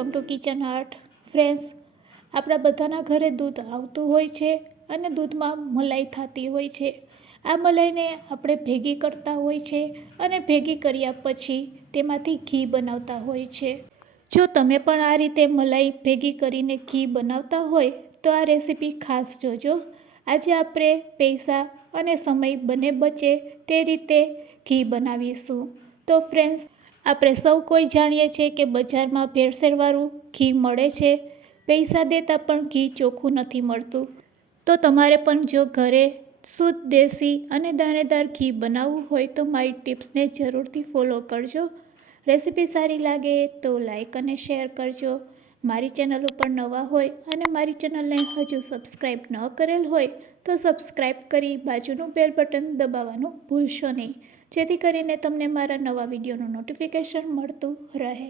Welcome to kitchen art. Friends, આપણા બધાના ઘરે દૂધ આવતું હોય છે અને દૂધમાં મલાઈ થતી હોય છે. આ મલાઈને આપણે ભેગી કરતા હોય છે અને ભેગી કર્યા પછી તેમાંથી ઘી બનાવતા હોય છે. જો તમે પણ આ રીતે મલાઈ ભેગી કરીને ઘી બનાવતા હોય તો આ રેસીપી ખાસ જોજો. આજે આપણે પૈસા અને સમય બંને બચે તે રીતે ઘી બનાવીશું. તો ફ્રેન્ડ્સ, આપણે સૌ કોઈ જાણીએ છીએ કે બજારમાં ભેળસેળવાળું ઘી મળે છે. પૈસા દેતાં પણ ઘી ચોખ્ખું નથી મળતું. તો તમારે પણ જો ઘરે શુદ્ધ દેશી અને દાણેદાર ઘી બનાવવું હોય તો મારી ટિપ્સને જરૂરથી ફોલો કરજો. રેસીપી સારી લાગે તો લાઈક અને શેર કરજો. મારી ચેનલ ઉપર નવા હોય અને મારી ચેનલને હજુ સબસ્ક્રાઈબ ન કરેલ હોય તો સબસ્ક્રાઈબ કરી બાજુનું બેલ બટન દબાવવાનું ભૂલશો નહીં, જેથી કરીને તમને મારા નવા વિડીયોનું નોટિફિકેશન મળતું રહે.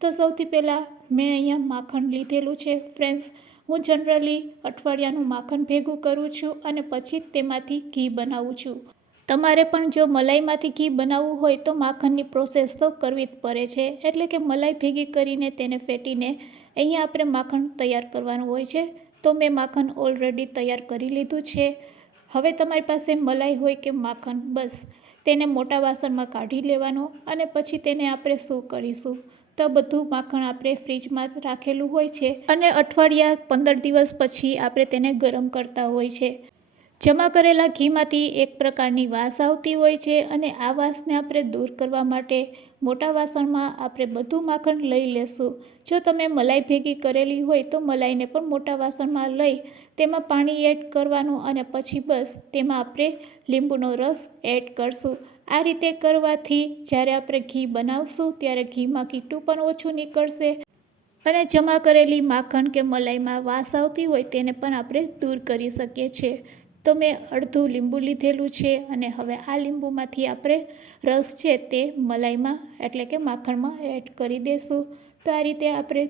તો સૌથી પહેલાં મેં અહીંયા માખણ લીધેલું છે. ફ્રેન્ડ્સ, હું જનરલી અઠવાડિયાનું માખણ ભેગું કરું છું અને પછી તેમાંથી ઘી બનાવું છું. તમારે પણ જો મલાઈમાંથી ઘી બનાવવું હોય તો માખણની પ્રોસેસ તો કરવી જ પડે છે. એટલે કે મલાઈ ભેગી કરીને તેને ફેટીને અહીંયા આપણે માખણ તૈયાર કરવાનું હોય છે. તો મેં માખણ ઓલરેડી તૈયાર કરી લીધું છે. હવે તમારી પાસે મલાઈ હોય કે માખણ, બસ તેને મોટા વાસણમાં કાઢી લેવાનો અને પછી તેને આપણે શું કરીશું તો બધું માખણ આપણે ફ્રીજમાં રાખેલું હોય છે અને અઠવાડિયા 15 દિવસ પછી આપણે તેને ગરમ કરતા હોય છે. જમા કરેલા ઘીમાંથી એક પ્રકારની વાસ આવતી હોય છે અને આ વાસને આપણે દૂર કરવા માટે મોટા વાસણમાં આપણે બધું માખણ લઈ લેશું. જો તમે મલાઈ ભેગી કરેલી હોય તો મલાઈને પણ મોટા વાસણમાં લઈ તેમાં પાણી એડ કરવાનું અને પછી બસ તેમાં આપણે લીંબુનો રસ એડ કરશું. આ રીતે કરવાથી જ્યારે આપણે ઘી બનાવશું ત્યારે ઘીમાં કીટું પણ ઓછું નીકળશે અને જમા કરેલી માખણ કે મલાઈમાં વાસ આવતી હોય તેને પણ આપણે દૂર કરી શકીએ છીએ. તો મેં અડધું લીંબુ લીધેલું છે અને હવે આ લીંબુમાંથી આપણે રસ છે તે મલાઈમાં એટલે કે માખણમાં એડ કરી દઈશું. તો આ રીતે આપણે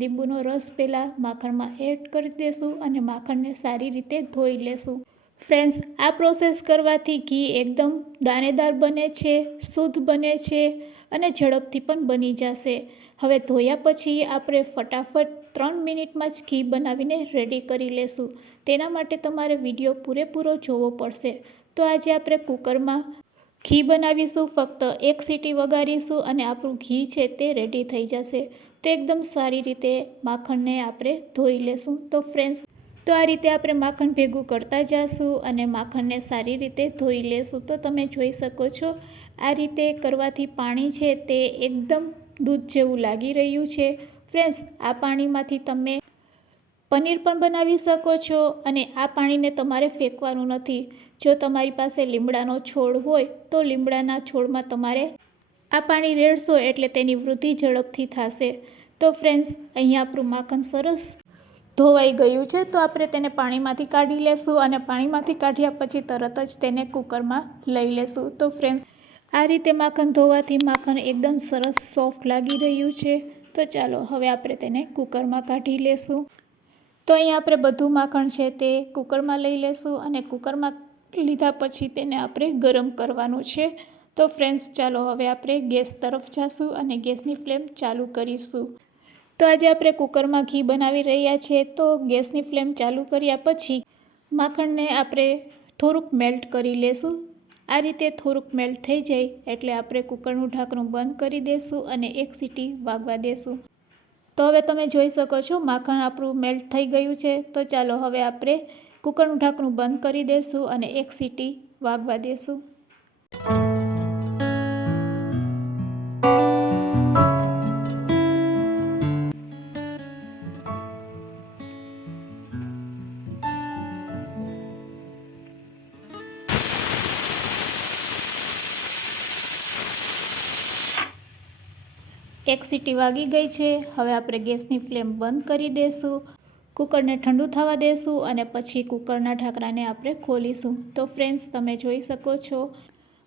લીંબુનો રસ પહેલાં માખણમાં એડ કરી દઈશું અને માખણને સારી રીતે ધોઈ લેશું. ફ્રેન્ડ્સ, આ પ્રોસેસ કરવાથી ઘી એકદમ દાણેદાર બને છે, શુદ્ધ બને છે અને ઝડપથી પણ બની જશે. હવે ધોયા પછી આપણે ફટાફટ 3 મિનિટમાં જ ઘી બનાવીને રેડી કરી લેશું. તેના માટે તમારે વિડીયો પૂરેપૂરો જોવો પડશે. તો આજે આપણે કુકરમાં ઘી બનાવીશું. ફક્ત 1 સીટી વગાડીશું અને આપણું ઘી છે તે રેડી થઈ જશે. તો એકદમ સારી રીતે માખણને આપણે ધોઈ લેશું. તો ફ્રેન્ડ્સ, તો આ રીતે આપણે માખણ ભેગું કરતા જઈશું અને માખણને સારી રીતે ધોઈ લેશું. તો તમે જોઈ શકો છો આ રીતે કરવાથી પાણી છે તે એકદમ દૂધ જેવું લાગી રહ્યું છે. ફ્રેન્ડ્સ, આ પાણીમાંથી તમે પનીર પણ બનાવી શકો છો અને આ પાણીને તમારે ફેંકવાનું નથી. જો તમારી પાસે લીમડાનો છોડ હોય તો લીમડાના છોડમાં તમારે આ પાણી રેડશો એટલે તેની વૃદ્ધિ ઝડપથી થશે. તો ફ્રેન્ડ્સ, અહીંયા આપણું માખણ સરસ ધોવાઈ ગયું છે. તો આપણે તેને પાણીમાંથી કાઢી લેશું અને પાણીમાંથી કાઢ્યા પછી તરત જ તેને કુકરમાં લઈ લેશું. તો ફ્રેન્ડ્સ, આ રીતે માખણ ધોવાથી માખણ એકદમ સરસ સોફ્ટ લાગી રહ્યું છે. તો ચાલો હવે આપણે તેને કુકરમાં કાઢી લેશું. તો અહીંયા આપણે બધું માખણ છે તે કુકરમાં લઈ લેશું અને કુકરમાં લીધા પછી તેને આપણે ગરમ કરવાનું છે. તો ફ્રેન્ડ્સ, ચાલો હવે આપણે ગેસ તરફ જઈશું અને ગેસની ફ્લેમ ચાલુ કરીશું. તો આજે આપણે કુકરમાં ઘી બનાવી રહ્યા છીએ. તો ગેસની ફ્લેમ ચાલુ કર્યા પછી માખણને આપણે થોડુંક મેલ્ટ કરી લેશું. આ રીતે થોડુંક મેલ્ટ થઈ જાય એટલે આપણે કુકરનું ઢાંકણું બંધ કરી દઈશું અને 1 સીટી વાગવા દઈશું. તો હવે તમે જોઈ શકો છો માખણ આપણું મેલ્ટ થઈ ગયું છે. તો ચાલો હવે આપણે કુકરનું ઢાંકણું બંધ કરી દઈશું અને 1 સીટી વાગવા દઈશું. એક સીટી વાગી ગઈ છે. હવે આપણે ગેસની ફ્લેમ બંધ કરી દઈશું, કુકરને ઠંડુ થવા દઈશું અને પછી કુકરના ઢાંકણાને આપણે ખોલીશું. તો ફ્રેન્ડ્સ, તમે જોઈ શકો છો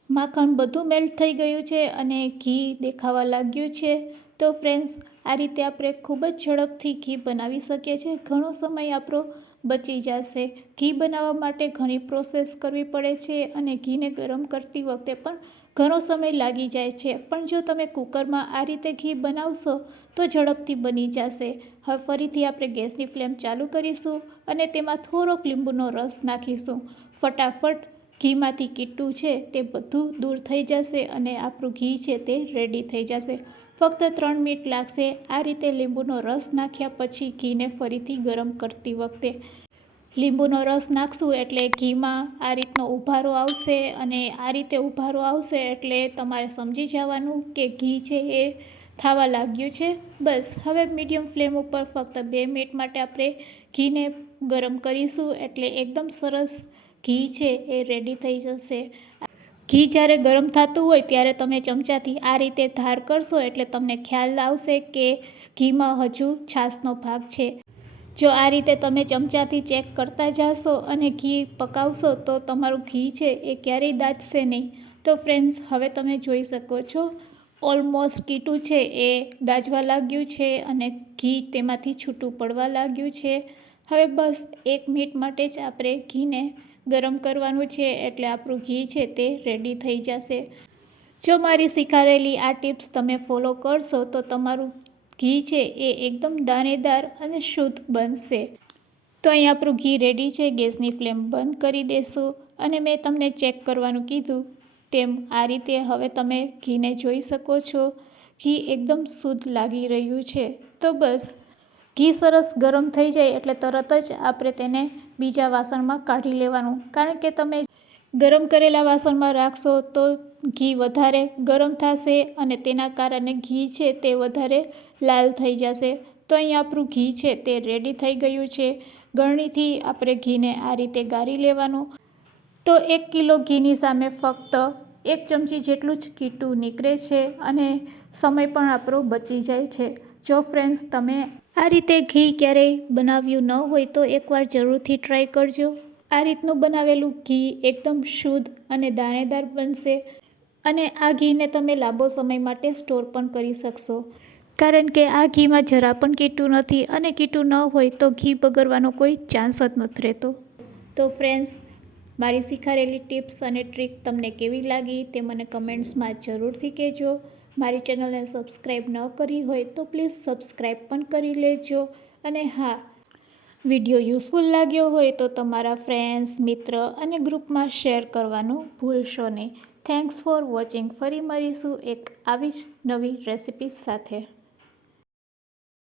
માખણ બધું મેલ્ટ થઈ ગયું છે અને ઘી દેખાવા લાગ્યું છે. તો ફ્રેન્ડ્સ, આ રીતે આપણે ખૂબ જ ઝડપથી ઘી બનાવી શકીએ છીએ. ઘણો સમય આપણો બચી જશે. ઘી બનાવવા માટે ઘણી પ્રોસેસ કરવી પડે છે અને ઘીને ગરમ કરતી વખતે પણ ઘણો સમય લાગી જાય છે, પણ જો તમે કુકરમાં આ રીતે ઘી બનાવશો તો ઝડપથી બની જશે. હવે ફરીથી આપણે ગેસની ફ્લેમ ચાલુ કરીશું અને તેમાં થોડોક લીંબુનો રસ નાખીશું. ફટાફટ ઘીમાંથી કીટું છે તે બધું દૂર થઈ જશે અને આપણું ઘી છે તે રેડી થઈ જશે. ફક્ત 3 મિનિટ લાગશે. આ રીતે લીંબુનો રસ નાખ્યા પછી ઘીને ફરીથી ગરમ કરતી વખતે લીંબુનો રસ નાખશું એટલે ઘીમાં આ રીતનો ઉભારો આવશે અને આ રીતે ઉભારો આવશે એટલે તમારે સમજી જવાનું કે ઘી છે એ થવા લાગ્યું છે. બસ હવે મીડિયમ ફ્લેમ ઉપર ફક્ત 2 મિનિટ માટે આપણે ઘીને ગરમ કરીશું એટલે એકદમ સરસ ઘી છે એ રેડી થઈ જશે. ઘી જ્યારે ગરમ થતું હોય ત્યારે તમે ચમચાથી આ રીતે ધાર કરશો એટલે તમને ખ્યાલ આવશે કે ઘીમાં હજુ છાશનો ભાગ છે. જો આ રીતે તમે ચમચાથી ચેક કરતા જશો અને ઘી પકાવશો તો તમારું ઘી છે એ ક્યારેય દાઝશે નહીં. તો ફ્રેન્ડ્સ, હવે તમે જોઈ શકો છો ઓલમોસ્ટ કીટું છે એ દાઝવા લાગ્યું છે અને ઘી તેમાંથી છૂટું પડવા લાગ્યું છે. હવે બસ 1 મિનિટ માટે જ આપણે ઘીને ગરમ કરવાનું છે એટલે આપણું ઘી છે તે રેડી થઈ જશે. જો મારી શીખવાડેલી આ ટિપ્સ તમે ફોલો કરશો તો તમારું ઘી છે એ એકદમ દાણેદાર અને શુદ્ધ બનશે. તો અહીં આપણું ઘી રેડી છે. ગેસની ફ્લેમ બંધ કરી દેશું અને મેં તમને ચેક કરવાનું કીધું તેમ આ રીતે હવે તમે ઘીને જોઈ શકો છો. ઘી એકદમ શુદ્ધ લાગી રહ્યું છે. તો બસ ઘી સરસ ગરમ થઈ જાય એટલે તરત જ આપણે તેને બીજા વાસણમાં કાઢી લેવાનું, કારણ કે તમે ગરમ કરેલા વાસણમાં રાખશો તો ઘી વધારે ગરમ થશે અને તેના કારણે ઘી છે તે વધારે લાલ થઈ જશે. તો અહીં આપણું ઘી છે તે રેડી થઈ ગયું છે. ગળણીથી આપણે ઘીને આ રીતે ગાળી લેવાનું. તો 1 કિલો ઘીની સામે ફક્ત 1 ચમચી જેટલું જ કીટું નીકળે છે અને સમય પણ આપણો બચી જાય છે. જો ફ્રેન્ડ્સ, તમે આ રીતે ઘી ક્યારેય બનાવ્યું ન હોય તો એકવાર જરૂરથી ટ્રાય કરજો. આ રીતનું બનાવેલું ઘી એકદમ શુદ્ધ અને દાણેદાર બનશે અને આ ઘીને તમે લાંબો સમય માટે સ્ટોર પણ કરી શકશો, કારણ કે આ ઘીમાં જરા પણ કીટું નથી અને કીટું ન હોય તો ઘી બગડવાનો કોઈ ચાન્સ જ નથી રહેતો. તો ફ્રેન્ડ્સ, મારી શીખવાડેલી ટિપ્સ અને ટ્રીક તમને કેવી લાગી તે મને કમેન્ટ્સમાં જરૂરથી કહેજો. મારી ચેનલને સબસ્ક્રાઈબ ન કરી હોય તો પ્લીઝ સબસ્ક્રાઈબ પણ કરી લેજો. અને હા, વિડીયો યુઝફુલ લાગ્યો હોય તો તમારા ફ્રેન્ડ્સ, મિત્ર અને ગ્રુપમાં શેર કરવાનું ભૂલશો નહીં. Thanks for watching. ફરી મળીશું એક આવી જ નવી રેસિપી સાથે.